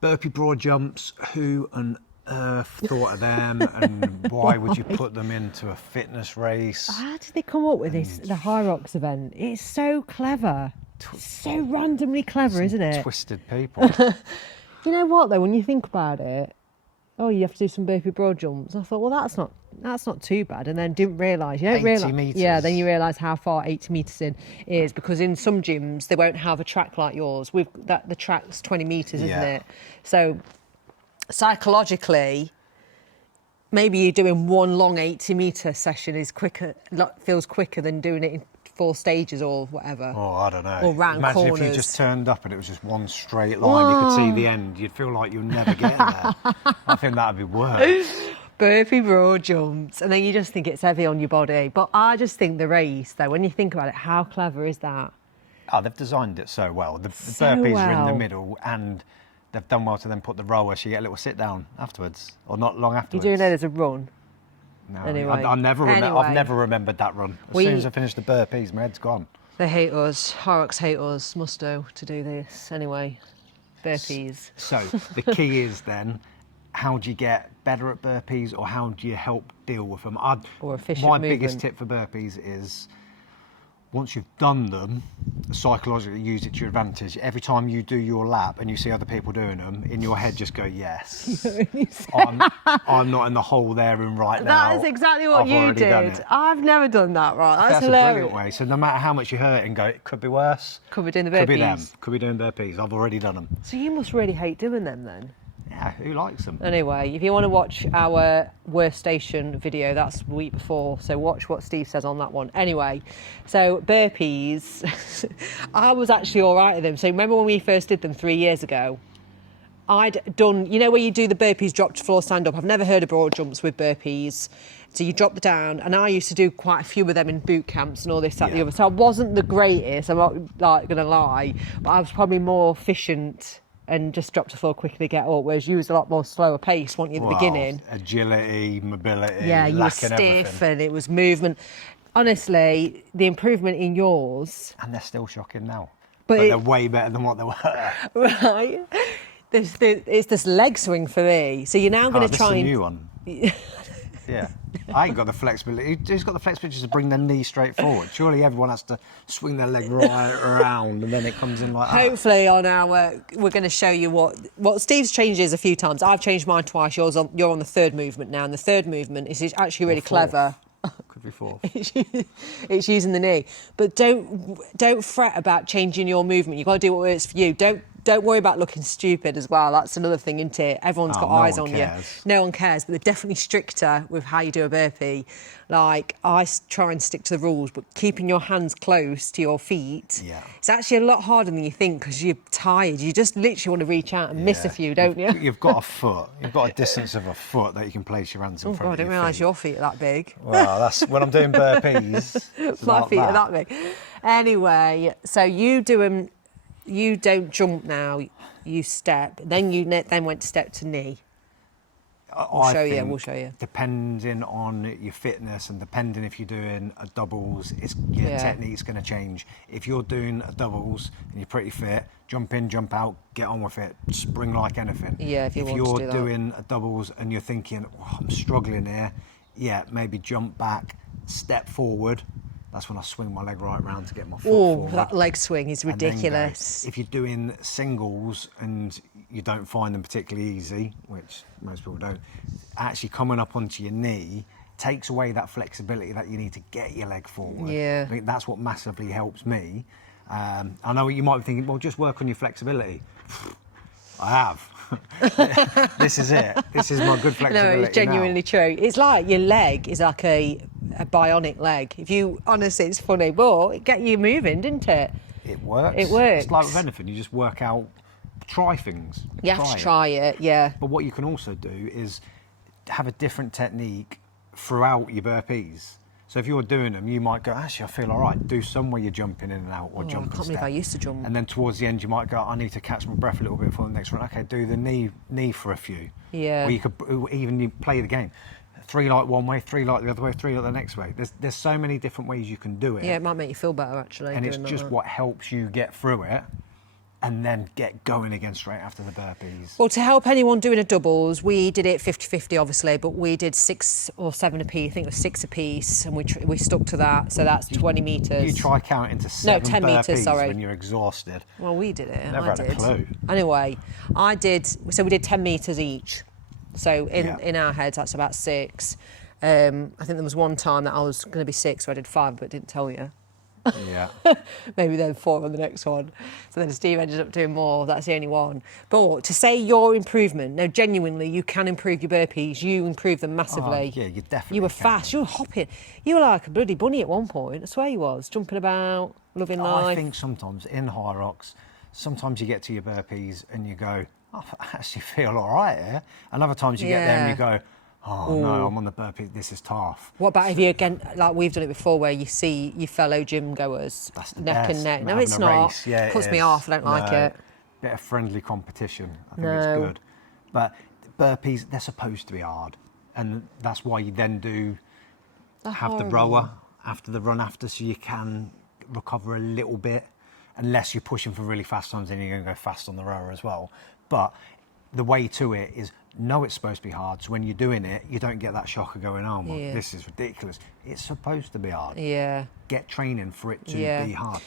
Burpee broad jumps, who on earth thought of them, and why would you put them into a fitness race? How did they come up with this, the Hyrox event? It's so clever. So randomly clever, isn't it? Twisted people. You know what, though, when you think about it, oh, you have to do some burpee broad jumps. I thought, well, that's not too bad, and then didn't realise. You don't 80 metres. Yeah, then you realise how far 80 metres in is, because in some gyms they won't have a track like yours. The track's 20 metres, isn't it? So psychologically, maybe you're doing one long 80-metre session feels quicker than doing it in 4 stages or whatever. Oh, I don't know. Or round Imagine corners. if you just turned up and it was just one straight line, you could see the end. You'd feel like you'll never get there. I think that'd be worse. Burpee broad jumps, and then you just think it's heavy on your body. But I just think the race, though, when you think about it, how clever is that? Oh, they've designed it so well. The burpees are in the middle, and they've done well to then put the rower so you get a little sit down afterwards, or not long afterwards. You do know there's a run. No, anyway. I've never remembered that run. As soon as I finished the burpees, my head's gone. They hate us. Hyrox hate us. Must do to do this anyway. Burpees. So the key is then, how do you get better at burpees, or how do you help deal with them? Or efficient My movement. biggest tip for burpees is, once you've done them, psychologically use it to your advantage. Every time you do your lap and you see other people doing them, in your head just go, yes, I'm not in the hole there and right now. That is exactly what you did. I've never done that, right? That's a hilarious. brilliant way. So no matter how much you hurt and go, it could be worse. Could be doing the burpees. Could be them. Could be doing burpees. I've already done them. So you must really hate doing them then. Yeah, who likes them? Anyway, if you want to watch our worst station video, that's the week before, so watch what Steve says on that one. Anyway, so burpees, I was actually all right at them. So remember when we first did them 3 years ago? I'd done, you know where you do the burpees drop to floor stand up? I've never heard of broad jumps with burpees. So you drop down, and I used to do quite a few of them in boot camps and all this, that, the other. So I wasn't the greatest, I'm not like going to lie, but I was probably more efficient and just drop to the floor quickly, get up, whereas you was a lot more slower pace, weren't you, at the beginning? Agility, mobility, yeah, you were stiff everything. And it was movement. Honestly, the improvement in yours... And they're still shocking now. But they're way better than what they were. Right. It's this leg swing for me. So you're now going to try and... This is a new one. Yeah. I ain't got the flexibility. Who's got the flexibility to bring their knee straight forward? Surely everyone has to swing their leg right around and then it comes in like that. Hopefully on our... We're going to show you what Steve's changed his a few times. I've changed mine twice. You're on the third movement now, and the third movement is actually really clever. Could be fourth. It's using the knee. But don't fret about changing your movement. You've got to do what works for you. Don't worry about looking stupid as well. That's another thing, isn't it? Everyone's got eyes on you. No one cares, but they're definitely stricter with how you do a burpee. Like, I try and stick to the rules, but keeping your hands close to your feet, it's actually a lot harder than you think because you're tired. You just literally want to reach out and miss a few, don't you? You've got a foot. You've got a distance of a foot that you can place your hands in front of your feet. I didn't realise your feet are that big. Well, that's when I'm doing burpees. My feet are that big. Anyway, so you do them... You don't jump now, you step. Then you then went to step to knee. We'll show you. Depending on your fitness and depending if you're doing a doubles, your technique's going to change. If you're doing a doubles and you're pretty fit, jump in, jump out, get on with it, spring like anything. Yeah, if you're doing a doubles and you're thinking, I'm struggling here, maybe jump back, step forward. That's when I swing my leg right round to get my foot forward. That leg swing is ridiculous. If you're doing singles and you don't find them particularly easy, which most people don't, actually coming up onto your knee takes away that flexibility that you need to get your leg forward. Yeah. I think that's what massively helps me. I know you might be thinking, well, just work on your flexibility. I have. This is it. This is my good flexibility. No, it's genuinely true. It's like your leg is like a bionic leg. If you, honestly, it's funny, but it get you moving, didn't it? It works. It works. It's like with anything, you just work out, try things. You have to try it, yeah. But what you can also do is have a different technique throughout your burpees. So if you're doing them, you might go, actually, I feel all right. Do some where you're jumping in and out or jump and step. I can't believe I used to jump. And then towards the end, you might go, I need to catch my breath a little bit for the next one. Okay, do the knee for a few. Yeah. Or you could even play the game. 3 like one way, 3 like the other way, 3 like the next way. There's so many different ways you can do it. Yeah, it might make you feel better, actually. And it's just what helps you get through it. and then get going again straight after the burpees. Well, to help anyone doing a doubles, we did it 50-50, obviously, but we did 6 or 7 apiece. I think it was 6 apiece, and we stuck to that. So that's 20 metres. You try counting to 7 10 burpees metres, sorry. when you're exhausted. Well, we did it. Never had a clue. Anyway, I did. So we did 10 metres each. So in our heads, that's about 6. I think there was one time that I was going to be 6, so I did 5, but didn't tell you. Yeah. Maybe then 4 on the next one. So then Steve ended up doing more. That's the only one. But to say your improvement, no, genuinely, you can improve your burpees. You improve them massively. Oh, yeah, you definitely You were can. fast. You were hopping. You were like a bloody bunny at one point. I swear you was. Jumping about, loving life. I think sometimes in Hyrox, sometimes you get to your burpees and you go, oh, I actually feel all right here. And other times you get there and you go, oh no, I'm on the burpee, this is tough. What about if you, again, like we've done it before, where you see your fellow gym goers neck and neck? No, it's not. Yeah, it puts me off. I don't like it. Bit of friendly competition. I think it's good. But burpees, they're supposed to be hard. And that's why you then have the rower after the run after, so you can recover a little bit. Unless you're pushing for really fast times, then you're going to go fast on the rower as well. But the way to it is, know it's supposed to be hard, so when you're doing it, you don't get that shock of going, oh, well, this is ridiculous. It's supposed to be hard. Yeah. Get training for it to be hard.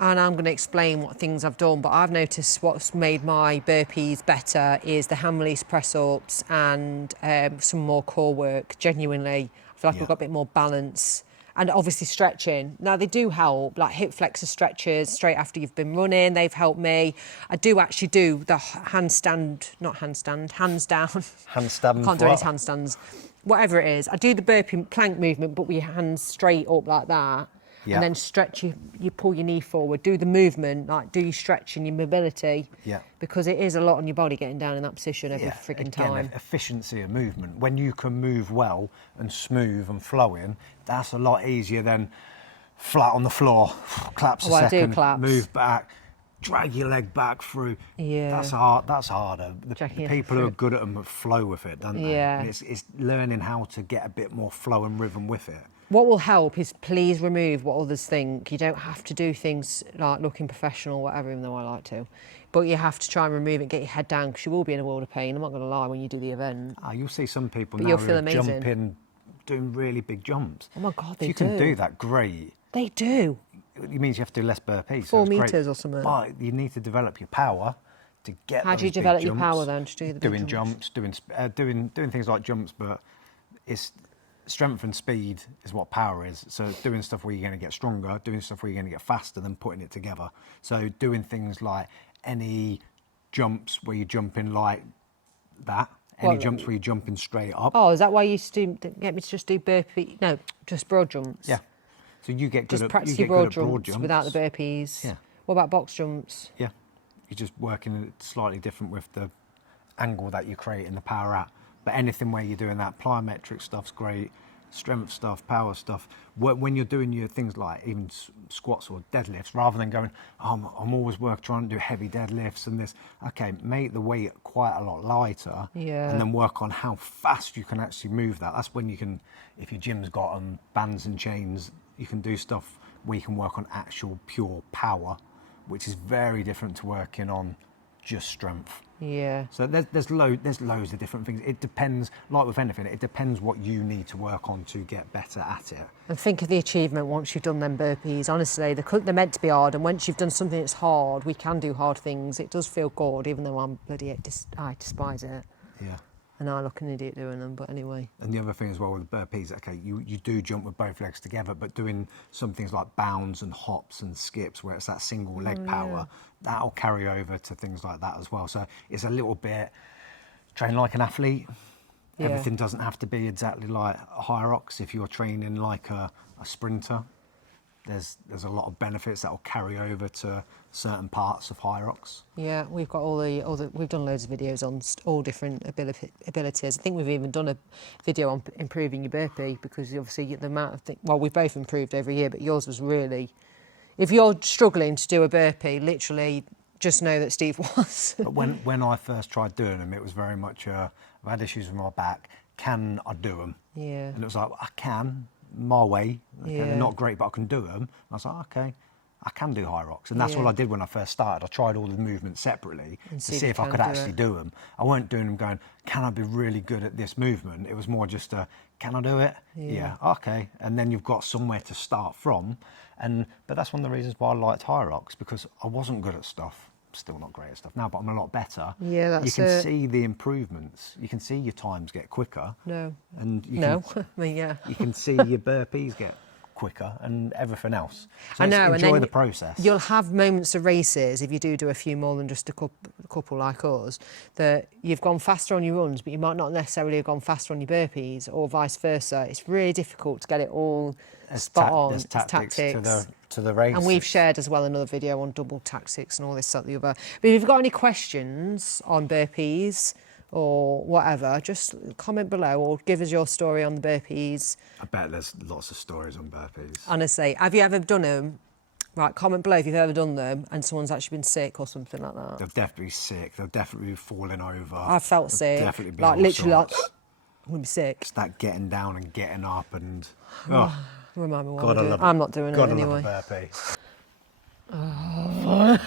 And I'm going to explain what things I've done, but I've noticed what's made my burpees better is the hand release press-ups and some more core work. Genuinely, I feel like I've got a bit more balance. And obviously stretching. Now, they do help, like hip flexor stretches straight after you've been running. They've helped me. I do actually do the hands down. Handstand. Can't do any handstands. Whatever it is. I do the burpee plank movement, but with your hands straight up like that. Yeah. And then stretch, you pull your knee forward. Do the movement, like do your stretching, your mobility. Yeah. Because it is a lot on your body getting down in that position every freaking time. Efficiency of movement. When you can move well and smooth and flowing, that's a lot easier than flat on the floor, claps a second, I do claps. Move back, drag your leg back through. Yeah. That's hard. That's harder. The people who are good at them flow with it, don't they? Yeah. And it's learning how to get a bit more flow and rhythm with it. What will help is please remove what others think. You don't have to do things like looking professional, whatever, even though I like to. But you have to try and remove it, get your head down, because you will be in a world of pain. I'm not going to lie when you do the event. You'll see some people but now you'll who feel are amazing. jumping, doing really big jumps. Oh my God, they do. If you can do that, great. They do. It means you have to do less burpees. 4 metres or something. But you need to develop your power to get How do you those big develop your jumps. power then to do the big Doing jumps, doing things like jumps, but it's strength and speed is what power is. So doing stuff where you're going to get stronger, doing stuff where you're going to get faster, then putting it together. So doing things like any jumps where you're jumping like that, any jumps where you're jumping straight up. Oh, is that why you used to get me to just do burpee? No, just broad jumps. Yeah. So you get good just at practice you your get broad good at jumps without the burpees. Yeah. What about box jumps? Yeah. You're just working it slightly different with the angle that you create in the power at. But anything where you're doing that plyometric stuff's great, strength stuff, power stuff. When you're doing your things like even squats or deadlifts, rather than going, oh, I'm always trying to do heavy deadlifts and this. Okay, make the weight quite a lot lighter, and then work on how fast you can actually move that. That's when you can, if your gym's got bands and chains, you can do stuff where you can work on actual pure power, which is very different to working on just strength. Yeah. So there's loads of different things. It depends, like with anything, it depends what you need to work on to get better at it. And think of the achievement once you've done them burpees. Honestly, they're meant to be hard, and once you've done something that's hard, we can do hard things. It does feel good, even though I despise it. Yeah. And I look an idiot doing them, but anyway. And the other thing as well with the burpees, okay, you do jump with both legs together, but doing some things like bounds and hops and skips where it's that single leg power, that'll carry over to things like that as well. So it's a little bit train like an athlete. Yeah. Everything doesn't have to be exactly like Hyrox. If you're training like a sprinter, there's a lot of benefits that will carry over to certain parts of Hyrox. Yeah, we've got we've done loads of videos on all different abilities. I think we've even done a video on improving your burpee, because obviously the amount of we've both improved every year, but yours was really, if you're struggling to do a burpee, literally just know that Steve was. But when I first tried doing them, it was very much, I've had issues with my back, can I do them? Yeah. And it was like, I can, my way, okay, they're not great, but I can do them. And I was like, okay. I can do Hyrox. And that's all I did when I first started. I tried all the movements separately to see if I could actually do them. I weren't doing them going, can I be really good at this movement? It was more just a, can I do it? Yeah, okay. And then you've got somewhere to start from. But that's one of the reasons why I liked Hyrox, because I wasn't good at stuff. Still not great at stuff now, but I'm a lot better. Yeah, that's You can see the improvements. You can see your times get quicker. No. And you No. can, I mean, yeah. you can see your burpees get quicker and everything else. So I know. enjoy and then the process. You'll have moments of races, if you do a few more than just a couple like us, that you've gone faster on your runs, but you might not necessarily have gone faster on your burpees, or vice versa. It's really difficult to get it all spot on. There's tactics to the race. And we've shared as well another video on double tactics and all this, that, and the other. But if you've got any questions on burpees or whatever, just comment below or give us your story on the burpees. I bet there's lots of stories on burpees. Honestly, have you ever done them? Right, comment below if you've ever done them and someone's actually been sick or something like that. They'll definitely be sick. They'll definitely be falling over. I've felt sick. Definitely be like all literally sorts. like I'm gonna be sick. It's that getting down and getting up and Remind me what God, I'm doing. I'm not doing it God, anyway. I love a burpee.